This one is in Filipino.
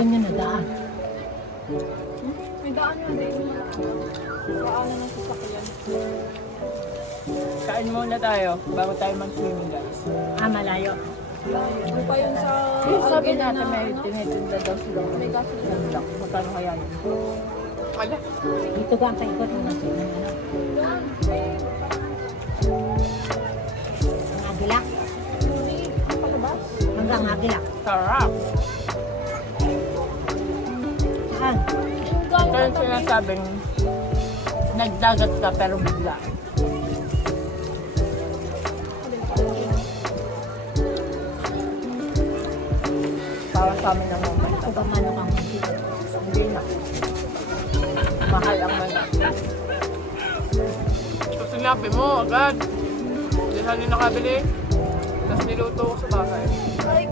Gusto niya na daan. May daan yun din. Daanan ng sasakyan. Kain muna tayo bago tayo mag-swimming guys. Malayo. Ano pa yun sa... Sabi Alvin natin na, may ano? tinitinda daw sila. May gasolina. Magkano kaya yun? Wala. Dito ka ang paikot mo na siya. Ang agila. Ang palabas. Hanggang agila. Sarap. Saan? Ito yung sinasabing nagdagat ka pero bigla. Para sa amin ang moment. Ako ba mano kang Hindi na. Mahal ang mana. So sinabi mo agad. Hindi na nakabili. Tapos niluto ko sa bahay. Ay,